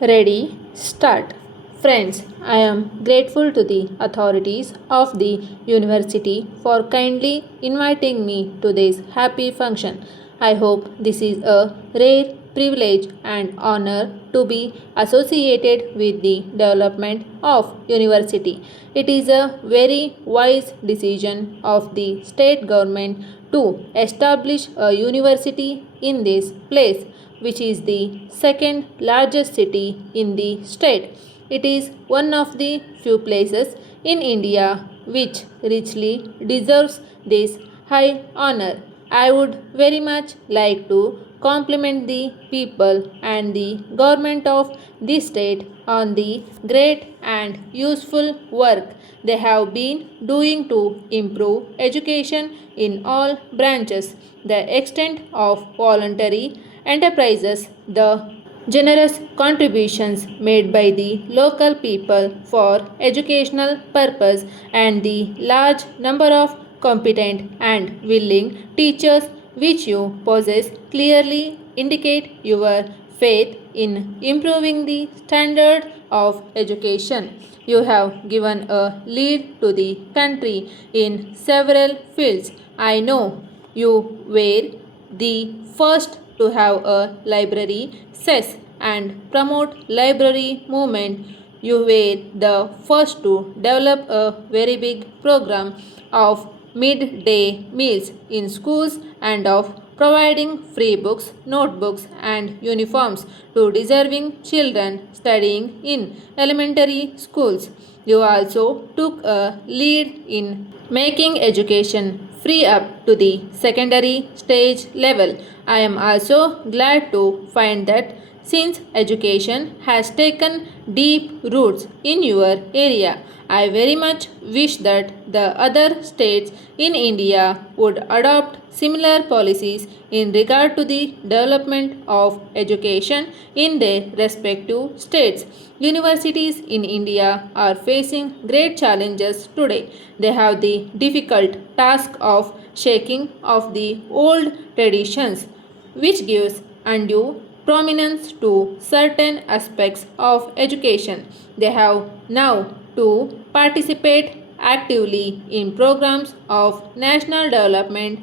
Ready, start. Friends, I am grateful to the authorities of the university for kindly inviting me to this happy function. I hope this is a rare privilege and honor to be associated with the development of university. It is a very wise decision of the state government to establish a university in this place, which is the second largest city in the state. It is one of the few places in India which richly deserves this high honor. I would very much like to compliment the people and the government of this state on the great and useful work they have been doing to improve education in all branches. The extent of voluntary enterprises, the generous contributions made by the local people for educational purpose, and the large number of competent and willing teachers which you possess clearly indicate your faith in improving the standard of education. You have given a lead to the country in several fields. I know you were the first to have a library cess and promote library movement. You were the first to develop a very big program of midday meals in schools and of providing free books, notebooks, and uniforms to deserving children studying in elementary schools. You also took a lead in making education free up to the secondary stage level. I am also glad to find that since education has taken deep roots in your area, I very much wish that the other states in India would adopt similar policies in regard to the development of education in their respective states. Universities in India are facing great challenges today. They have the difficult task of shaking off the old traditions, which gives undue prominence to certain aspects of education. They have now to participate actively in programs of national development.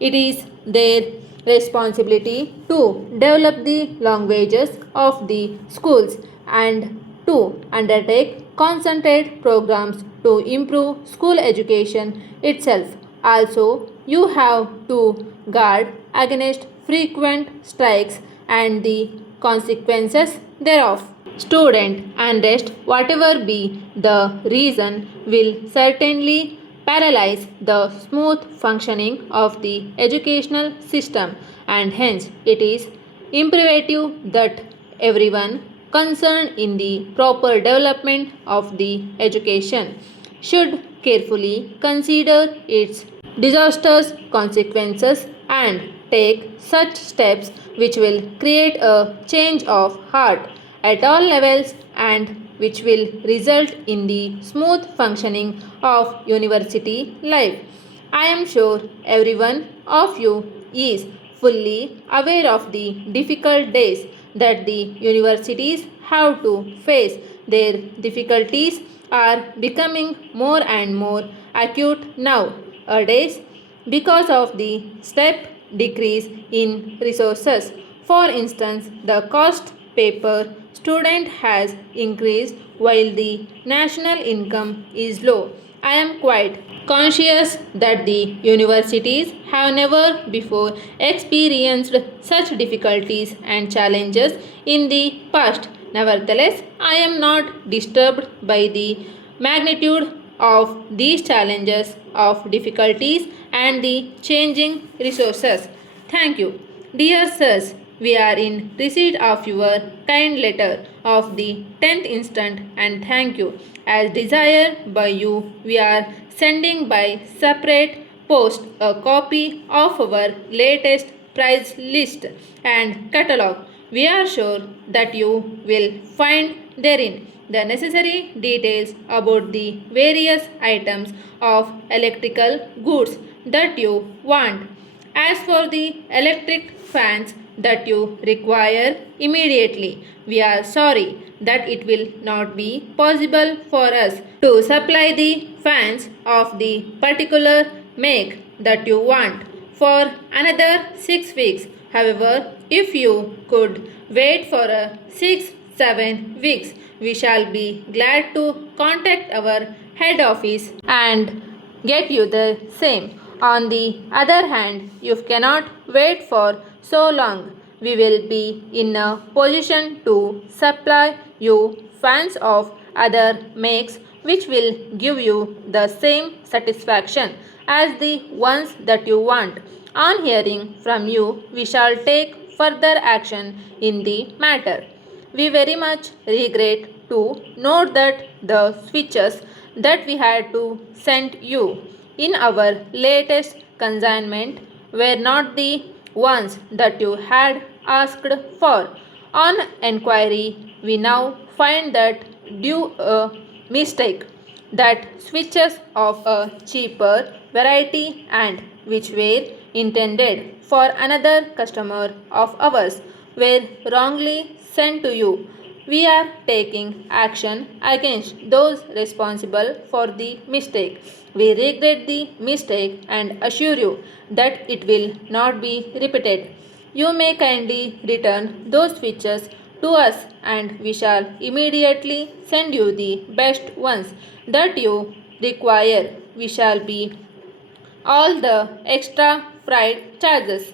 It is their responsibility to develop the languages of the schools and to undertake concentrated programs to improve school education itself. Also, you have to guard against frequent strikes and the consequences thereof. Student unrest, whatever be the reason, will certainly paralyze the smooth functioning of the educational system, and hence it is imperative that everyone concerned in the proper development of the education should carefully consider its disastrous consequences and take such steps which will create a change of heart at all levels and which will result in the smooth functioning of university life. I am sure every one of you is fully aware of the difficult days that the universities have to face. Their difficulties are becoming more and more acute nowadays because of the step decrease in resources. For instance, the cost paper student has increased while the national income is low. I am quite conscious that the universities have never before experienced such difficulties and challenges in the past. Nevertheless, I am not disturbed by the magnitude of these challenges of difficulties and the changing resources. Thank you. Dear sirs, we are in receipt of your kind letter of the 10th instant and thank you. As desired by you, we are sending by separate post a copy of our latest price list and catalog. We are sure that you will find therein the necessary details about the various items of electrical goods that you want. As for the electric fans, that you require immediately. We are sorry that it will not be possible for us to supply the fans of the particular make that you want for another 6 weeks. However, if you could wait for a 6 7 weeks, we shall be glad to contact our head office and get you the same. On the other hand, you cannot wait for so long. We will be in a position to supply you fans of other makes which will give you the same satisfaction as the ones that you want. On hearing from you, we shall take further action in the matter. We very much regret to note that the switches that we had to send you in our latest consignment were not the ones that you had asked for. On enquiry, we now find that due a mistake that switches of a cheaper variety and which were intended for another customer of ours were wrongly sent to you. We are taking action against those responsible for the mistake. We regret the mistake and assure you that it will not be repeated. You may kindly return those switches to us and we shall immediately send you the best ones that you require. We shall be all the extra freight charges.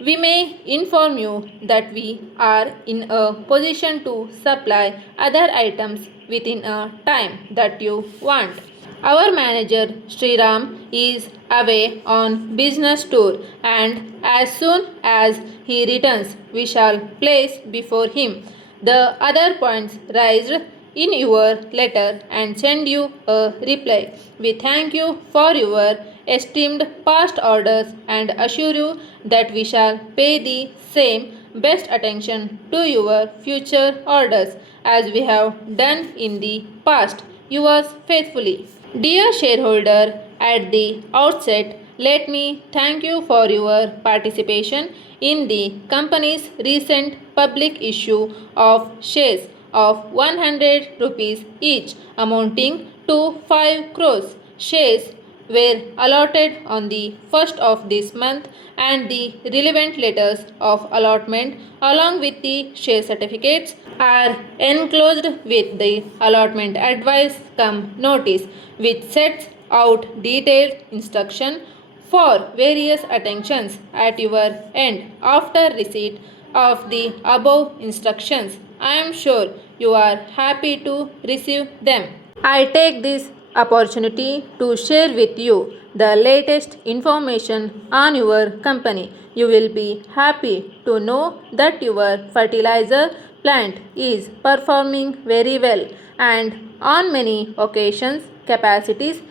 We may inform you that we are in a position to supply other items within a time that you want. Our manager Sriram is away on business tour and as soon as he returns we shall place before him the other points raised in your letter and send you a reply. We thank you for your esteemed past orders and assure you that we shall pay the same best attention to your future orders as we have done in the past. Yours faithfully. Dear shareholder, at the outset, let me thank you for your participation in the company's recent public issue of shares of 100 rupees each amounting to 5 crores. Shares were allotted on the 1st of this month and the relevant letters of allotment along with the share certificates are enclosed with the allotment advice cum notice which sets out detailed instruction for various attentions at your end after receipt of the above instructions. I am sure you are happy to receive them. I take this opportunity to share with you the latest information on your company. You will be happy to know that your fertilizer plant is performing very well and on many occasions capacities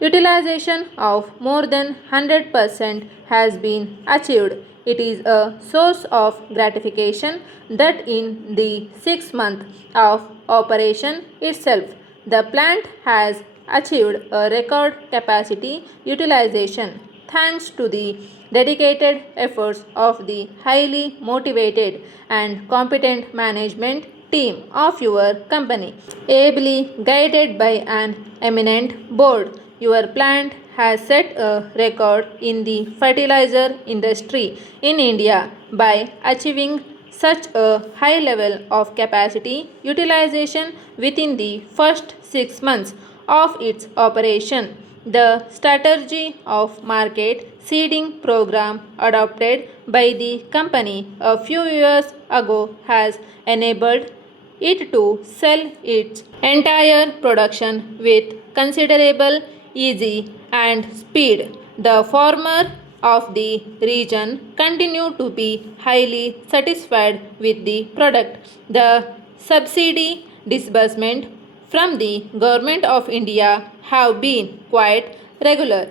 utilization of more than 100% has been achieved. It is a source of gratification that in the 6 months of operation itself, the plant has achieved a record capacity utilization thanks to the dedicated efforts of the highly motivated and competent management team of your company, ably guided by an eminent board. Your plant has set a record in the fertilizer industry in India by achieving such a high level of capacity utilization within the first 6 months of its operation. The strategy of market seeding program adopted by the company a few years ago has enabled it to sell its entire production with considerable ease and speed. The farmer of the region continue to be highly satisfied with the product. The subsidy disbursement from the government of India have been quite regular.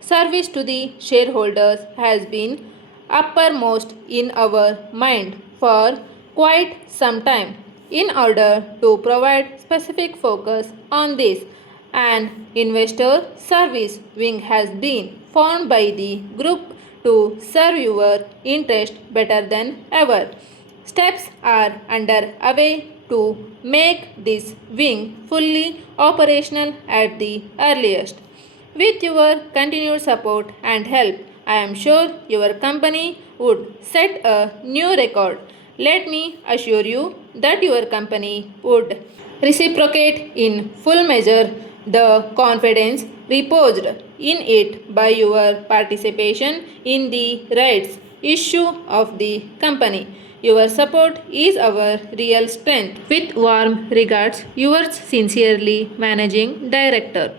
Service to the shareholders has been uppermost in our mind for quite some time. In order to provide specific focus on this, an investor service wing has been formed by the group to serve your interest better than ever. Steps are underway to make this wing fully operational at the earliest. With your continued support and help, I am sure your company would set a new record. Let me assure you that your company would reciprocate in full measure the confidence reposed in it by your participation in the rights issue of the company. Your support is our real strength. With warm regards, yours sincerely, Managing Director.